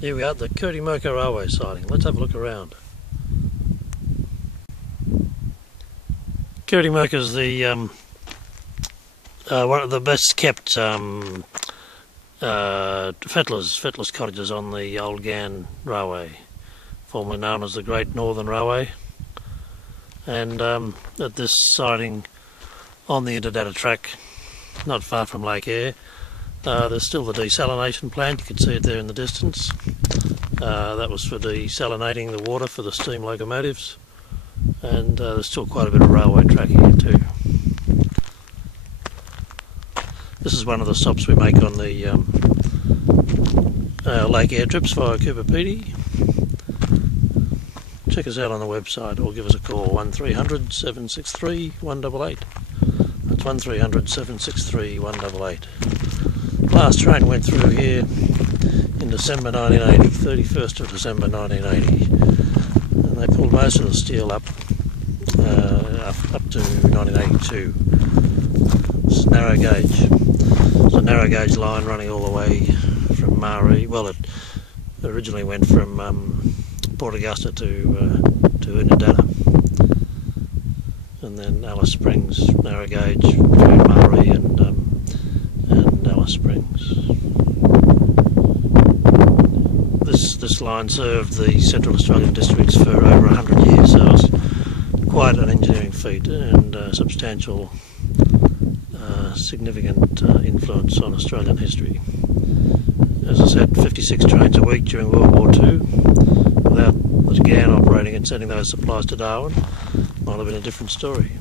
Here we are at the Kurtimurka railway siding. Let's have a look around. Kurtimurka is the one of the best kept fettlers' cottages on the old Ghan railway, formerly known as the Great Northern Railway. And at this siding on the interdata track, not far from Lake Eyre, there's still the desalination plant. You can see it there in the distance. That was for desalinating the water for the steam locomotives, and there's still quite a bit of railway track here too. This is one of the stops we make on the Lake Eyre trips via Cooper Pedy. Check us out on the website or give us a call, 1300 763 188. That's 1300 763 188. Last train went through here in December 1980, 31st of December 1980, and they pulled most of the steel up to 1982. This is narrow gauge. It's a narrow gauge line running all the way from Maree. Well, it originally went from Port Augusta to Unadana, and then Alice Springs, narrow gauge between Maree and Alice Springs. This line served the Central Australian districts for over 100 years, so it's quite an engineering feat and substantial, significant influence on Australian history. As I said, 56 trains a week during World War II. Without the Ghan operating and sending those supplies to Darwin, might have been a different story.